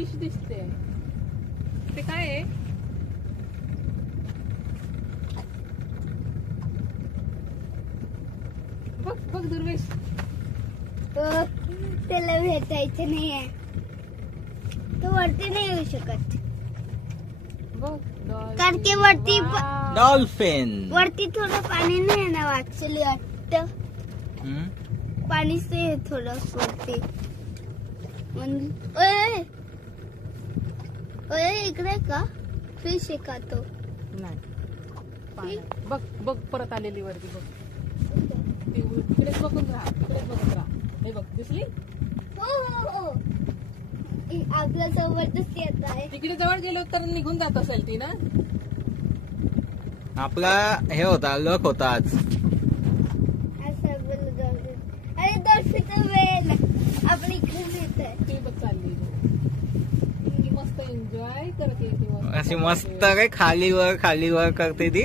Fish दिसते. ते काय आहे? बघ बघ दुर्वेश. त्याला भेटायचं नाहीये. तो वरती नाही येऊ शकत. बघ कारण की वरती डॉल्फिन. वरती थोडं पाणी नाही ना वाचली वाटतं. पाणीच नाही थोडं वरती. इकडे का फिश आहे का तो? नाही बघ बघ परत आलेली वरती बघ. तिकडेच बघून राहा, तिकडेच बघत राहा. हे बघ दिसली? हो आपल्या सोबतच येत आहे. तिकडे जवळ गेलो तर निघून जात असेल ती ना. आपला हे होता लक होता आज. अरे डॉल्फिनचा वेळ आपल्या इकडे येत आहे. ती बघ चालली ती मस्त एन्जॉय करते ती. अशी मस्त काय खाली वर करते ती.